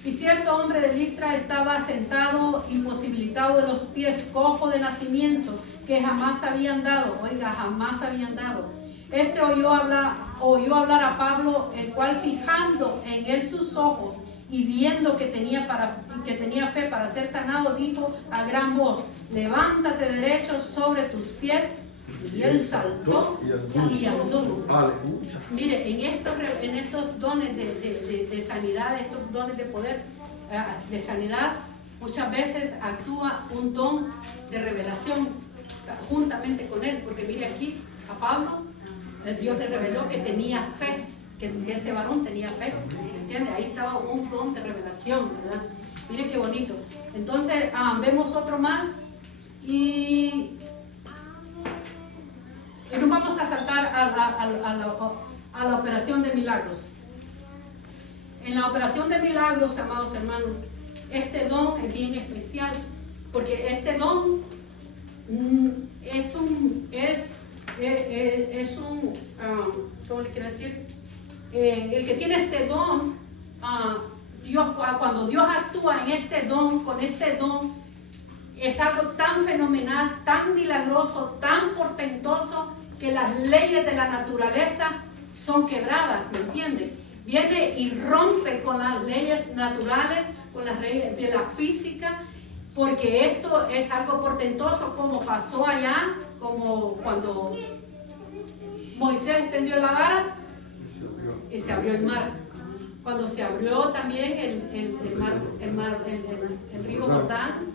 y cierto hombre de Listra estaba sentado, imposibilitado de los pies, cojo de nacimiento, que jamás había andado. Oiga, jamás había andado. Este oyó hablar a Pablo, el cual, fijando en él sus ojos y viendo que tenía fe para ser sanado, dijo a gran voz: levántate derecho sobre tus pies. Y él saltó y anduvo. Aleluya. Mire, en estos dones de sanidad, estos dones de poder de sanidad, muchas veces actúa un don de revelación juntamente con él, porque mire aquí a Pablo, Dios le reveló que tenía fe, que ese varón tenía fe, ¿entiende? Ahí estaba un don de revelación, ¿verdad? Mire qué bonito. Entonces vemos otro más y nos vamos a saltar a la operación de milagros. En la operación de milagros, amados hermanos, este don es bien especial, porque este don ¿cómo le quiero decir? El que tiene este don, cuando Dios actúa en este don, con este don, es algo tan fenomenal, tan milagroso, tan portentoso, que las leyes de la naturaleza son quebradas, ¿me entiendes? Viene y rompe con las leyes naturales, con las leyes de la física, porque esto es algo portentoso, como pasó allá, como cuando Moisés extendió la vara y se abrió el mar. Cuando se abrió también el río Jordán,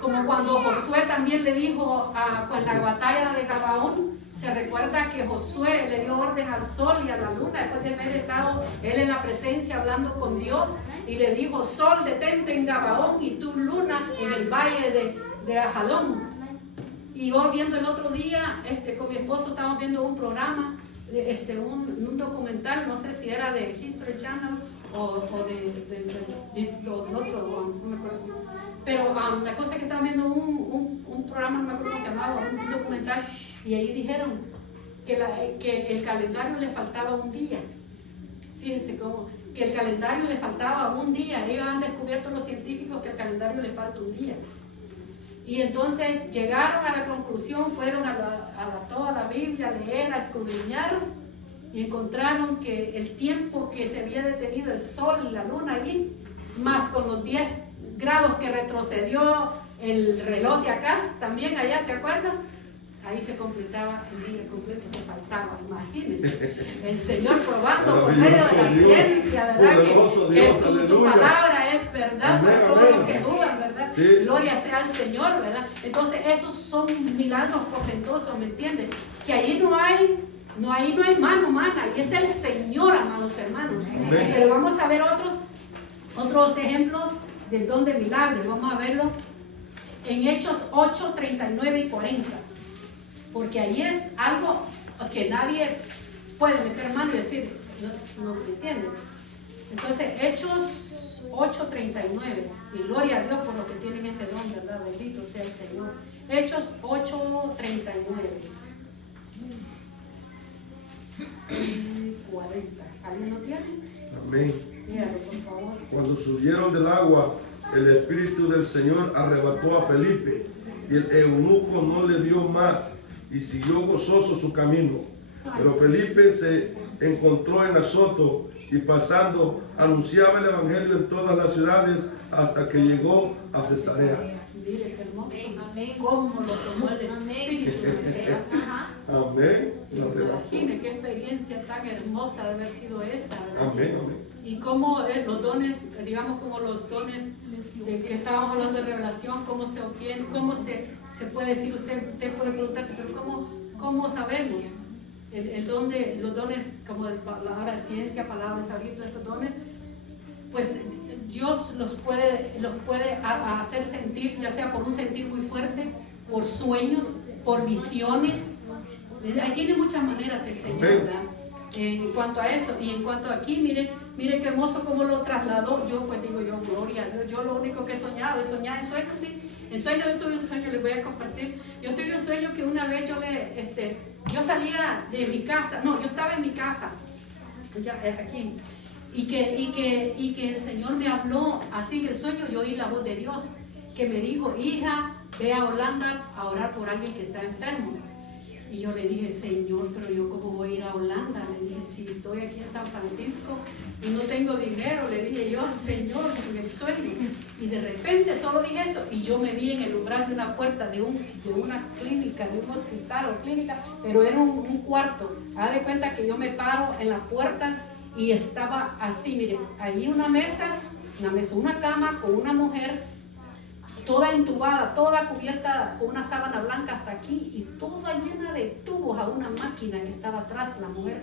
como cuando Josué también le dijo con la batalla de Gabaón. Se recuerda que Josué le dio orden al sol y a la luna después de haber estado él en la presencia hablando con Dios, y le dijo: sol, detente en Gabaón, y tú, luna, en el valle de Ajalón. Y yo viendo el otro día con mi esposo, estábamos viendo un programa, un documental, no sé si era de History Channel o del otro, no me acuerdo. Pero la cosa es que estaban viendo un programa, no me acuerdo cómo se llamaba, un documental, y ahí dijeron que el calendario le faltaba un día. Fíjense cómo, que el calendario le faltaba un día. Ellos han descubierto, los científicos, que el calendario le falta un día. Y entonces llegaron a la conclusión, fueron a toda la Biblia a leer, a escudriñar, y encontraron que el tiempo que se había detenido el sol y la luna allí, más con los 10 grados que retrocedió el reloj de acá, también allá, ¿se acuerdan? Ahí se completaba el día completo que faltaba, imagínense. El Señor probando por medio de la ciencia, ¿verdad? Que su palabra es verdad para todos los que dudan, ¿verdad? Sí. Gloria sea al Señor, ¿verdad? Entonces esos son milagros portentosos, ¿me entiendes? Que ahí no hay mano humana, y es el Señor, amados hermanos. Pero vamos a ver otros ejemplos del don de milagros. Vamos a verlo en Hechos 8, 39 y 40. Porque ahí es algo que nadie puede meter mano y decir, no se entiende. Entonces, Hechos 8:39. Y gloria a Dios por los que tienen este don, ¿verdad? Bendito sea el Señor. Hechos 8:39. Y 40. ¿Alguien lo tiene? Amén. Míralo, por favor. Cuando subieron del agua, el Espíritu del Señor arrebató a Felipe, y el eunuco no le vio más, y siguió gozoso su camino. Pero Felipe se encontró en Azoto, y pasando anunciaba el evangelio en todas las ciudades hasta que llegó a Cesarea. Mire qué hermoso. Cómo lo tomó el Espíritu del Señor. Amén. No te va. Imagine qué experiencia tan hermosa de haber sido esa, ¿verdad? Amén, amén. Y cómo los dones, digamos como los dones de que estábamos hablando de revelación, cómo se obtienen, cómo se puede decir, usted puede preguntarse, pero cómo sabemos el don de los dones, como de palabra, ciencia, palabra, sabiduría, todos estos dones, pues Dios los puede hacer sentir, ya sea por un sentir muy fuerte, por sueños, por visiones. Ahí tiene muchas maneras el Señor, ¿verdad? En cuanto a eso, y en cuanto a aquí, mire qué hermoso cómo lo trasladó. Yo pues digo yo, gloria, yo lo único que he soñado es soñar en sueños, sí. En sueño yo tuve un sueño, les voy a compartir. Yo tuve un sueño que una vez yo salía de mi casa, no, yo estaba en mi casa, ya, aquí, y que el Señor me habló así en el sueño. Yo oí la voz de Dios que me dijo, hija, ve a Holanda a orar por alguien que está enfermo. Y yo le dije, Señor, pero yo cómo voy a ir a Holanda. Le dije, si estoy aquí en San Francisco y no tengo dinero, le dije yo al Señor en el sueño. Y de repente solo dije eso y yo me vi en el umbral de una puerta de una clínica, de un hospital o clínica, pero era un cuarto. Haz de cuenta que yo me paro en la puerta y estaba así, miren, ahí una mesa, una cama con una mujer toda entubada, toda cubierta con una sábana blanca hasta aquí y toda llena de tubos, a una máquina que estaba atrás, la mujer,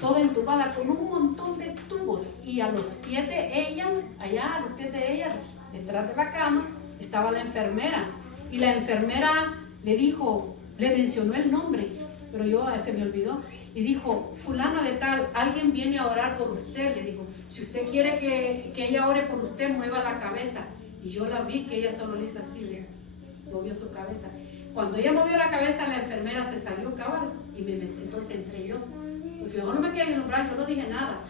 toda entubada con un montón de tubos. Y a los pies de ella, allá a los pies de ella, detrás de la cama, estaba la enfermera. Y la enfermera le mencionó el nombre, pero se me olvidó. Y dijo, fulana de tal, alguien viene a orar por usted. Le dijo, si usted quiere que ella ore por usted, mueva la cabeza. Y yo la vi que ella solo le hizo así, movió su cabeza. Cuando ella movió la cabeza, la enfermera se salió cabal y me metí. Entonces entré yo, porque yo no me quedé en el umbral, yo no dije nada.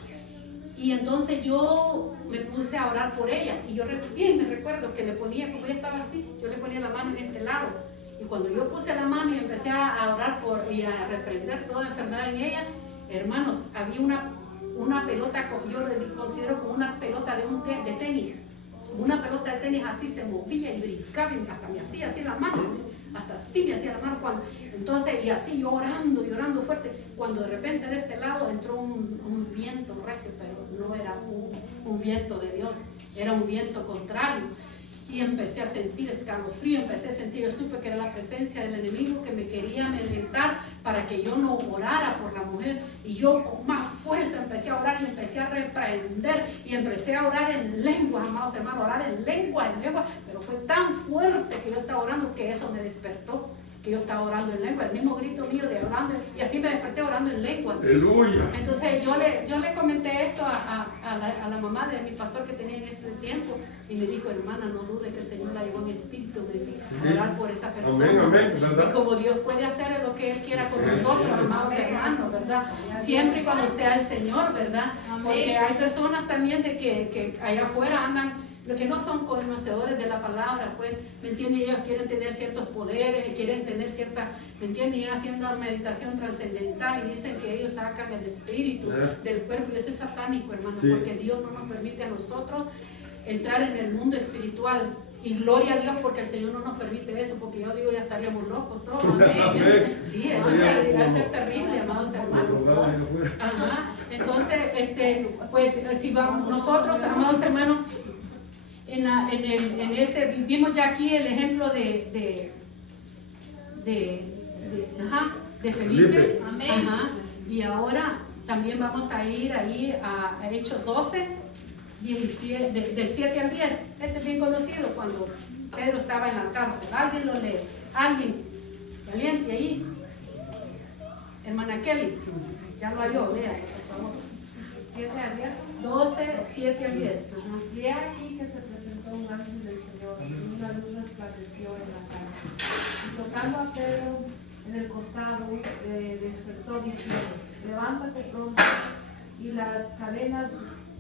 Y entonces yo me puse a orar por ella. Y yo bien me recuerdo que le ponía, como ella estaba así, yo le ponía la mano en este lado. Y cuando yo puse la mano y empecé a orar y a reprender toda enfermedad en ella, hermanos, había una pelota, yo le considero como una pelota de tenis. Una pelota de tenis así se movía y brincaba y hasta me hacía así la mano, hasta así me hacía la mano. Entonces, y así yo orando fuerte, cuando de repente de este lado entró un viento recio, pero no era un viento de Dios, era un viento contrario. Y empecé a sentir escalofrío, yo supe que era la presencia del enemigo que me quería amedrentar para que yo no orara por la mujer. Y yo con más fuerza empecé a orar y empecé a reprender y empecé a orar en lengua, amados hermanos, orar en lengua, pero fue tan fuerte que yo estaba orando que eso me despertó, que yo estaba orando en lengua, el mismo grito mío de orando, y así me desperté orando en lengua. Aleluya. Entonces yo le comenté esto a la mamá de mi pastor que tenía en ese tiempo, y me dijo, hermana, no dude que el Señor la llevó en espíritu, me dice, orar por esa persona. Amén, amén, ¿verdad? Y como Dios puede hacer lo que Él quiera con nosotros, amados hermanos, ¿verdad? Siempre y cuando sea el Señor, ¿verdad? Porque hay personas también de que allá afuera andan, los que no son conocedores de la palabra, pues, ¿me entienden? Ellos quieren tener ciertos poderes, quieren tener cierta, ¿me entienden? Y haciendo meditación trascendental y dicen que ellos sacan el espíritu del cuerpo, y eso es satánico, hermano, porque Dios no nos permite a nosotros entrar en el mundo espiritual. Y gloria a Dios porque el Señor no nos permite eso, porque yo digo, ya estaríamos locos todos. Amén. Sí, eso va a ser terrible, amados hermanos. Ajá. Entonces, pues, si vamos nosotros, amados hermanos, vimos ya aquí el ejemplo de Felipe. Ajá. Y ahora también vamos a ir ahí a Hechos 12, 17, del 7 al 10. Este es bien conocido cuando Pedro estaba en la cárcel. ¿Alguien lo lee? ¿Alguien? ¿Valiente ahí? Hermana Kelly, ya lo halló, lea, por favor. 7 al 10. 12, 7 al 10. Y he aquí que se presentó un ángel del Señor y una luz resplandeció en la cárcel. Y tocando a Pedro en el costado, despertó diciendo, levántate pronto. Y las cadenas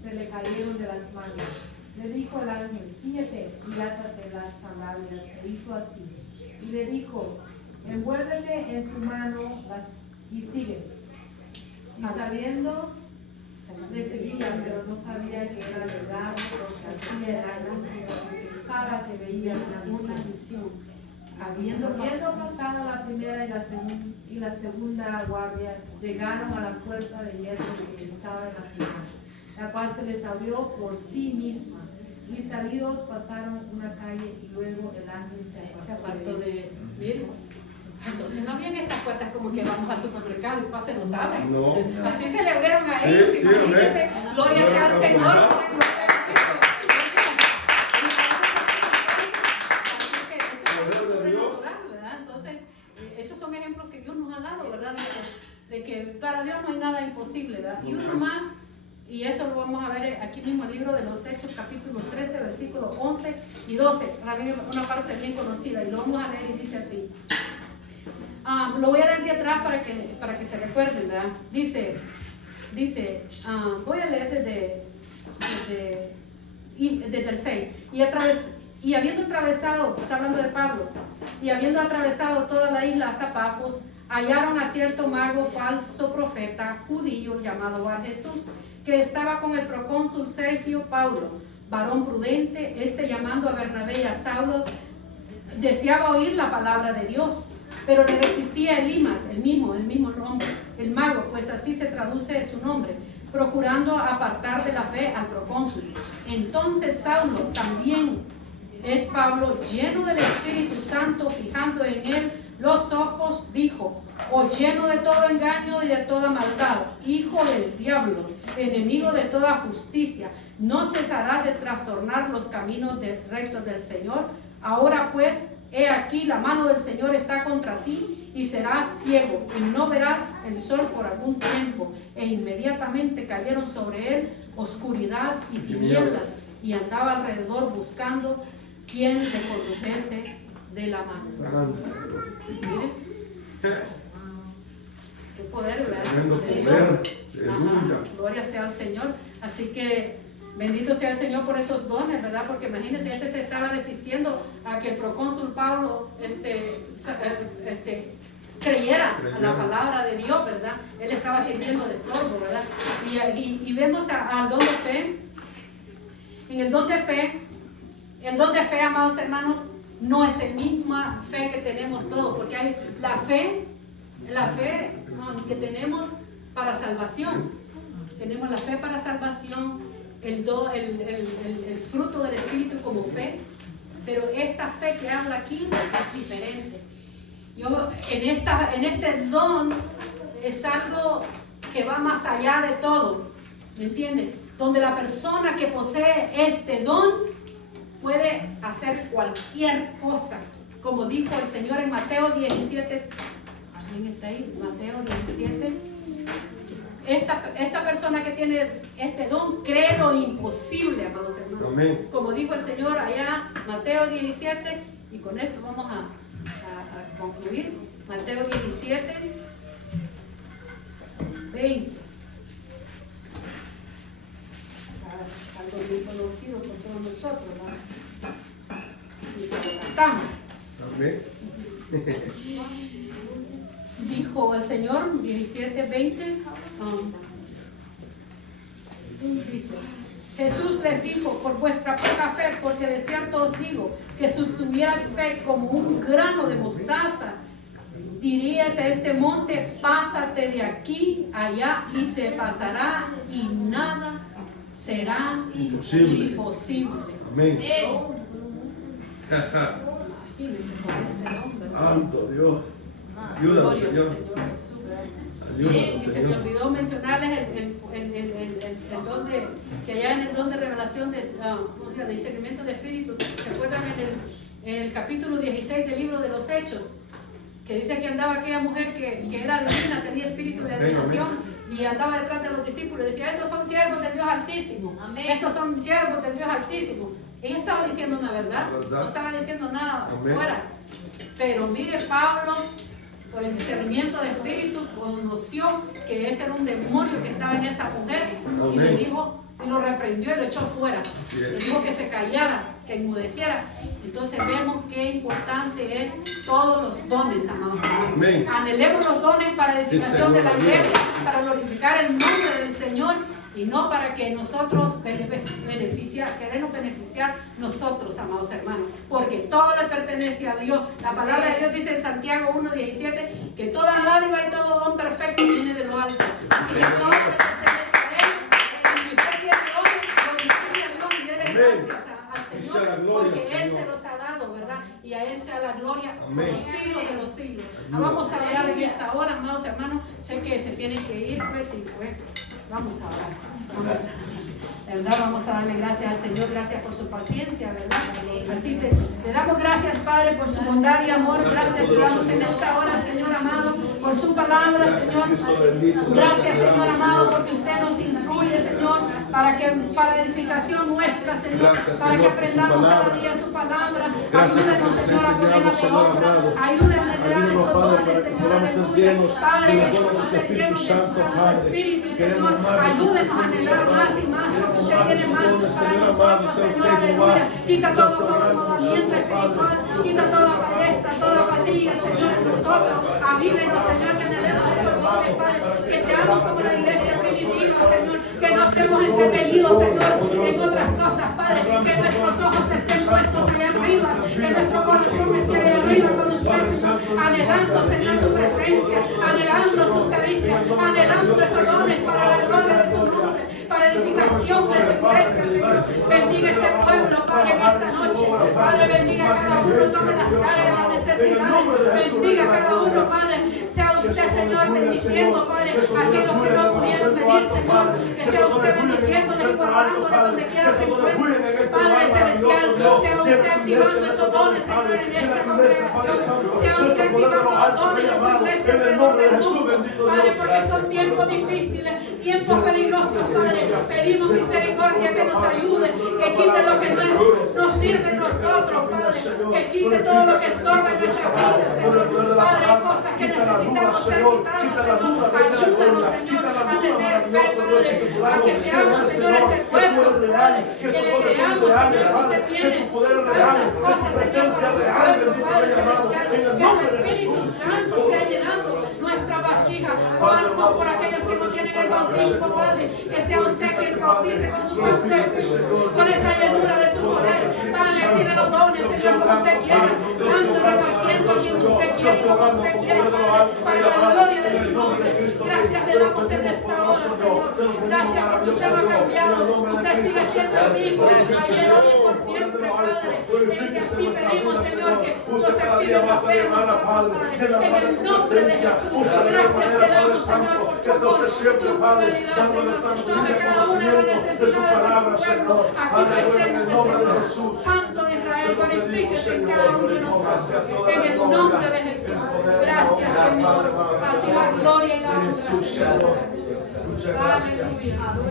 se le cayeron de las manos. Le dijo el ángel, síguete y átate las sandalias. E hizo así. Y le dijo, envuélvete en tu mano y sigue. Y sabiendo, le seguía, pero no sabía que era verdad, porque así era, pensaba que veía Una visión. Habiendo pasado la primera y la segunda guardia, llegaron a la puerta de hierro que estaba en la ciudad, la cual se les abrió por sí misma. Y salidos pasaron una calle y luego el ángel se apartó de miren. Entonces no habían estas puertas como que vamos al supermercado y pasen los abren. No. Así se le abrieron a ellos, Sí, imagínense, gloria sea al Señor. Entonces, esos son ejemplos que Dios nos ha dado, ¿verdad? De que para Dios no hay nada imposible, ¿verdad? Y uno más, y eso lo vamos a ver aquí mismo en el libro de los Hechos, capítulo 13, versículos 11 y 12. Una parte bien conocida, y lo vamos a leer y dice así. Lo voy a leer de atrás para que se recuerden, ¿verdad? Dice, voy a leer desde el 6. Y habiendo atravesado, está hablando de Pablo, y habiendo atravesado toda la isla hasta Pafos, hallaron a cierto mago falso profeta judío llamado Bar Jesús, que estaba con el procónsul Sergio Paulo, varón prudente. Llamando a Bernabé y a Saulo, deseaba oír la palabra de Dios, pero le resistía Elimas, el mismo nombre, el mago, pues así se traduce su nombre, procurando apartar de la fe al procónsul. Entonces Saulo, también es Pablo, lleno del Espíritu Santo, fijando en él los ojos, dijo: oh lleno de todo engaño y de toda maldad, hijo del diablo, enemigo de toda justicia, ¿no cesarás de trastornar los caminos rectos del Señor? Ahora pues, he aquí, la mano del Señor está contra ti, y serás ciego, y no verás el sol por algún tiempo. E inmediatamente cayeron sobre él oscuridad y tinieblas, y andaba alrededor buscando quien le condujese de la mano. Miren, qué poder, ¿verdad? Tremendo De poder. Dios. Aleluya. Ajá, gloria sea al Señor. Así que bendito sea el Señor por esos dones, ¿verdad? Porque imagínense, se estaba resistiendo a que el procónsul Pablo creyera a la palabra de Dios, ¿verdad? Él estaba sirviendo de estorbo, ¿verdad? Y vemos al don de fe. En el don de fe, amados hermanos, no es la misma fe que tenemos todos, porque hay la fe que tenemos para salvación. Tenemos la fe para salvación, el fruto del Espíritu como fe, pero esta fe que habla aquí es diferente. En este don es algo que va más allá de todo, ¿me entienden? Donde la persona que posee este don puede hacer cualquier cosa, como dijo el Señor en Mateo 17. ¿Alguien está ahí? Mateo 17. Esta persona que tiene este don cree lo imposible, amados hermanos. Amén. Como dijo el Señor allá, Mateo 17, y con esto vamos a concluir. Mateo 17, 20. Algo muy conocido por todos nosotros, ¿no? Y que lo cantamos. Amén. Dijo el Señor, 17, 20, dice: Jesús les dijo: por vuestra poca fe, porque de cierto os digo, que si tuvieras fe como un grano de mostaza, dirías a este monte: pásate de aquí allá, y se pasará, y nada será imposible. Amén. Imagínense con este nombre. Santo Dios. Ayúdanos, Gloria al Señor. Jesús, ¿verdad? Ayúdanos, Y se me Señor. olvidó mencionarles el don de, que allá en el don de revelación de discernimiento de espíritu. ¿Se acuerdan en el capítulo 16 del libro de los Hechos? Que dice que andaba aquella mujer que era divina, tenía espíritu de adivinación, y andaba detrás de los discípulos y decía: estos son siervos del Dios Altísimo. Amén. Estos son siervos del Dios Altísimo. Ella estaba diciendo una verdad, no estaba diciendo nada Amén. fuera. Pero mire, Pablo, por el discernimiento de espíritu, conoció que ese era un demonio que estaba en esa mujer. Y le dijo, y lo reprendió y lo echó fuera. Le dijo que se callara, que enmudeciera. Entonces vemos qué importante es todos los dones, amados. Amén. Anhelemos los dones para la edificación Sí, de la Señor. iglesia, para glorificar el nombre del Señor. Y no para que nosotros queremos beneficiar nosotros, amados hermanos, porque todo le pertenece a Dios. La palabra de Dios dice en Santiago 1:17 que toda dádiva y todo don perfecto viene de lo alto. Y que todo le pertenece a Él. Y si usted tiene don, glorifique a Dios y déle gracias al Señor, porque Él se los ha dado, ¿verdad? Y a Él sea la gloria por los siglos de los siglos. Vamos a orar en esta hora, amados hermanos. Sé que se tienen que ir, pues, y pues. Vamos a orar. ¿Verdad? Vamos a darle gracias al Señor, gracias por su paciencia, ¿verdad? Así te damos gracias, Padre, por su bondad y amor. Gracias, te damos en esta hora, Señor amado, por su palabra, Señor. Gracias, Señor amado, porque usted nos instruye, Señor, para edificación nuestra, Señor, para que aprendamos cada día su palabra. Ayúdenos, Señor, a ponerla por obra. Ayúdenos, Padre, para que podamos ser llenos de la fuerza del Espíritu Santo, Padre. Señor, ayúdenos a anhelar más y más lo que usted tiene más para nosotros, Señor, aleluya. Quita todo acomodamiento espiritual, quita toda pereza, toda fatiga, Señor, nosotros. Avívenos, Señor, que anhelemos esos dones, Padre, que seamos como la iglesia primitiva, Señor, que no estemos entretenidos, Señor, en otras cosas, Padre, que nuestros ojos estén puestos allá arriba, que nuestro corazón esté allá arriba con usted, Señor, anhelando, Señor, su presencia, anhelando sus caricias, anhelando esos dones para la gloria de su nombre, para edificación de su iglesia, Señor. Bendiga este pueblo, Padre, en esta noche. Padre, bendiga a cada uno, tome las cargas, las necesidades. Bendiga a cada uno, Padre. Sea usted, Señor, bendiciendo, Padre, a aquellos que no pudieron venir, Señor. Que sea usted bendiciéndole y guardándole donde quiera se encuentre. Padre celestial, sea usted activando esos dones, Señor, en esta congregación. Sea usted activando los dones de su iglesia alrededor del mundo, Padre, porque son tiempos difíciles, tiempos peligrosos, Padre. Pedimos misericordia, que nos ayude, que quite lo que no sirve en nosotros, Padre, que quite todo lo que estorba en nuestra vida, Señor. Padre, hay cosas que necesitamos ser quitadas, Señor. Ayúdanos, Señor, a tener fe, Padre, a que seamos, Señor, ese pueblo, Padre, que le creamos, Señor, que usted tiene tantas cosas, Señor, para su pueblo, Padre celestial, que el Espíritu Santo sea llenando nuestra vasija. Oramos por aquellos que no tienen el bautismo, Padre, que sea usted quien bautice con su sangre, con esa llenura de su poder. Padre, tiene los dones, Señor, como usted quiera, dando, repartiendo a quien usted quiere y como usted quiera, Padre, para la gloria de su nombre. Gracias le damos en esta hora, Señor. Gracias porque usted no ha cambiado. Usted sigue siendo el mismo, ayer, hoy y por siempre, Padre. Y así pedimos, Señor, que nos active la fe, Padre, en el nombre de Jesús. Gracias le damos, Señor, por tu amor, tu fidelidad, Señor. Tome cada una de las necesidades de nuestro pueblo aquí presente, Señor. Santo de Israel, glorifíquese en cada uno de nosotros. En el nombre de Jesús. Gracias, Señor. A ti la gloria y la honra. Muchas gracias. Aleluya.